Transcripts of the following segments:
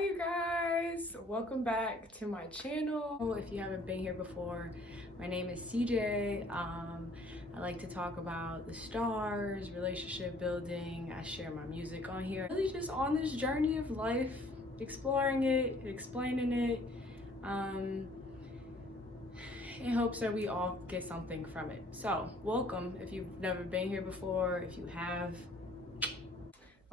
Hi you guys, welcome back to my channel. If you haven't been here before, my name is CJ. I like to talk about the stars, relationship building. I share my music on here, really just on this journey of life, exploring it, explaining it, in hopes that we all get something from it. So welcome if you've never been here before. If you have,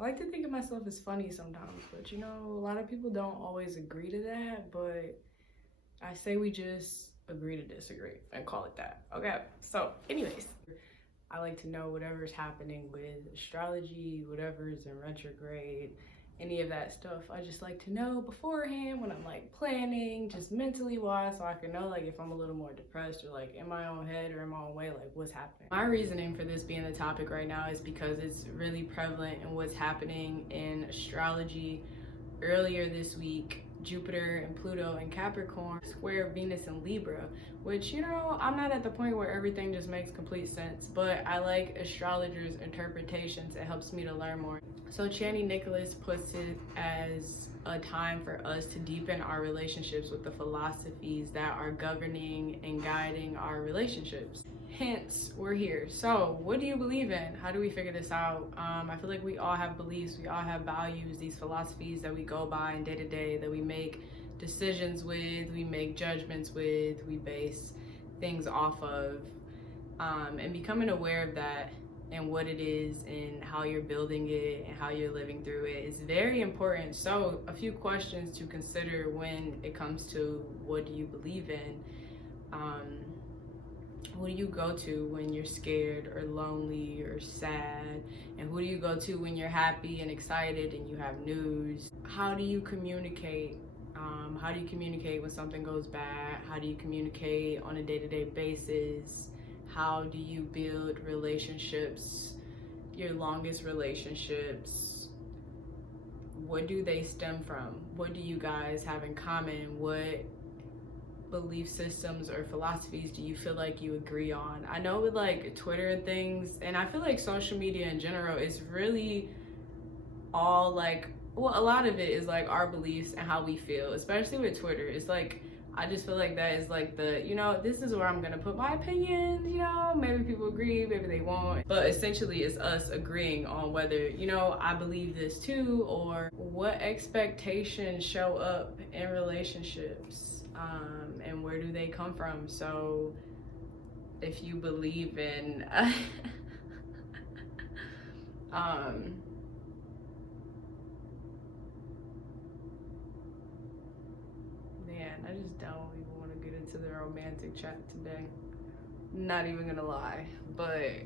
I like to think of myself as funny sometimes, but you know, a lot of people don't always agree to that, but I say we just agree to disagree and call it that. Okay, so anyways, I like to know whatever's happening with astrology, whatever's in retrograde, any of that stuff. I just like to know beforehand when I'm like planning, just mentally wise, so I can know like if I'm a little more depressed or like in my own head or in my own way, like what's happening. My reasoning for this being the topic right now is because it's really prevalent in what's happening in astrology. Earlier this week, Jupiter and Pluto in Capricorn square Venus in Libra, which, you know, I'm not at the point where everything just makes complete sense, but I like astrologers' interpretations. It helps me to learn more. So Chani Nicholas puts it as a time for us to deepen our relationships with the philosophies that are governing and guiding our relationships. Hence, we're here. So what do you believe in? How do we figure this out? I feel like we all have beliefs, we all have values, these philosophies that we go by in day to day, that we make decisions with, we make judgments with, we base things off of, and becoming aware of that and what it is and how you're building it and how you're living through it is very important. So a few questions to consider when it comes to what do you believe in. Who do you go to when you're scared or lonely or sad? And who do you go to when you're happy and excited and you have news? How do you communicate? How do you communicate when something goes bad? How do you communicate on a day-to-day basis? How do you build relationships, your longest relationships? What do they stem from? What do you guys have in common? What belief systems or philosophies do you feel like you agree on? I know with like Twitter and things, and I feel like social media in general is really all like, well, a lot of it is like our beliefs and how we feel, especially with Twitter. It's like, I just feel like that is like the, you know, this is where I'm gonna put my opinions, you know, maybe people agree, maybe they won't, but essentially it's us agreeing on whether, you know, I believe this too, or what expectations show up in relationships, and where do they come from. So if you believe in man, I just don't even want to get into the romantic chat today. Not even gonna lie, but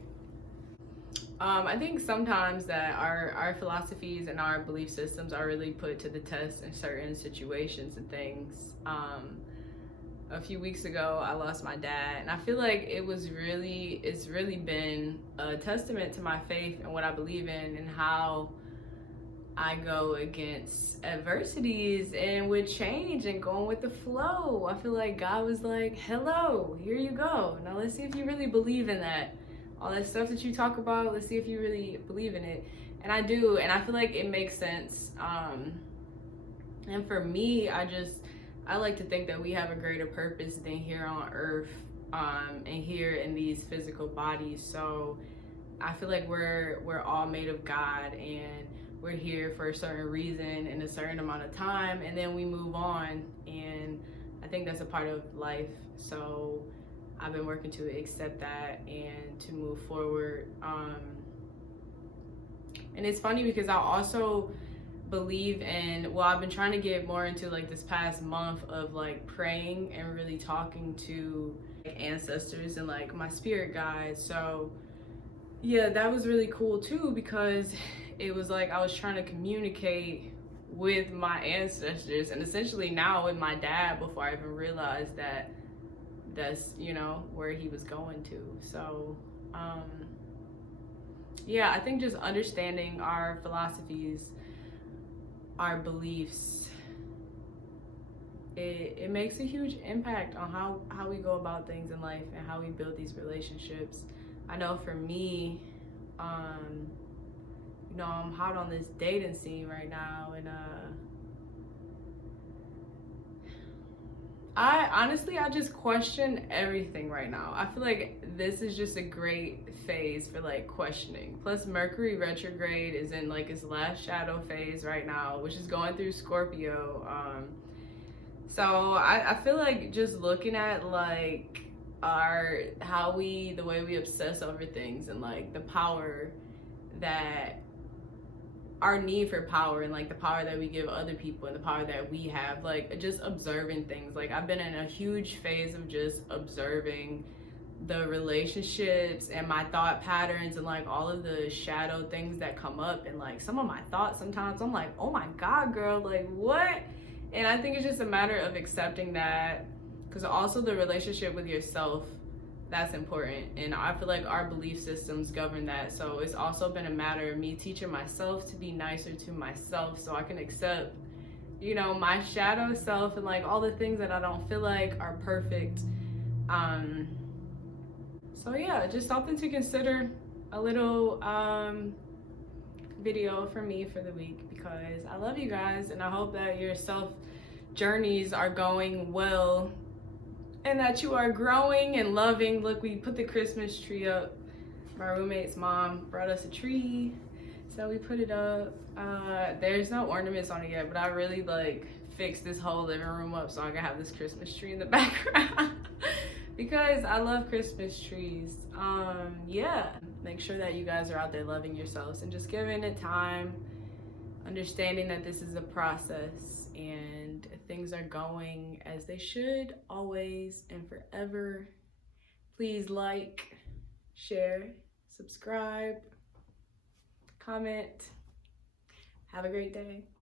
I think sometimes that our philosophies and our belief systems are really put to the test in certain situations and things. A few weeks ago, I lost my dad, and I feel like it's really been a testament to my faith and what I believe in and how I go against adversities and with change and going with the flow. I feel like God was like, hello, here you go. Now let's see if you really believe in that. All that stuff that you talk about, let's see if you really believe in it. And I do, and I feel like it makes sense. And for me, I like to think that we have a greater purpose than here on earth, and here in these physical bodies. So I feel like we're all made of God, and we're here for a certain reason in a certain amount of time, and then we move on. And I think that's a part of life. So I've been working to accept that and to move forward. And it's funny because I also believe in, well, I've been trying to get more into like this past month of like praying and really talking to like ancestors and like my spirit guides. So yeah, that was really cool too, because it was like I was trying to communicate with my ancestors and essentially now with my dad before I even realized that that's, you know, where he was going to. So yeah, I think just understanding our philosophies, our beliefs, it makes a huge impact on how we go about things in life and how we build these relationships. I know for me, you know, I'm hot on this dating scene right now, and I just question everything right now. I feel like this is just a great phase for like questioning. Plus Mercury retrograde is in like its last shadow phase right now, which is going through Scorpio. So I feel like just looking at like the way we obsess over things and like the power that our need for power and like the power that we give other people and the power that we have, like just observing things. Like I've been in a huge phase of just observing the relationships and my thought patterns and like all of the shadow things that come up, and like some of my thoughts sometimes I'm like, oh my god girl, like what? And I think it's just a matter of accepting that, because also the relationship with yourself, that's important, and I feel like our belief systems govern that. So it's also been a matter of me teaching myself to be nicer to myself so I can accept, you know, my shadow self and like all the things that I don't feel like are perfect. So yeah, just something to consider, a little video for me for the week, because I love you guys and I hope that your self journeys are going well and that you are growing and loving. Look, we put the Christmas tree up. My roommate's mom brought us a tree, so we put it up. There's no ornaments on it yet, but I really like fixed this whole living room up so I can have this Christmas tree in the background because I love Christmas trees. Yeah, make sure that you guys are out there loving yourselves and just giving it time, understanding that this is a process and things are going as they should always and forever. Please like, share, subscribe, comment. Have a great day.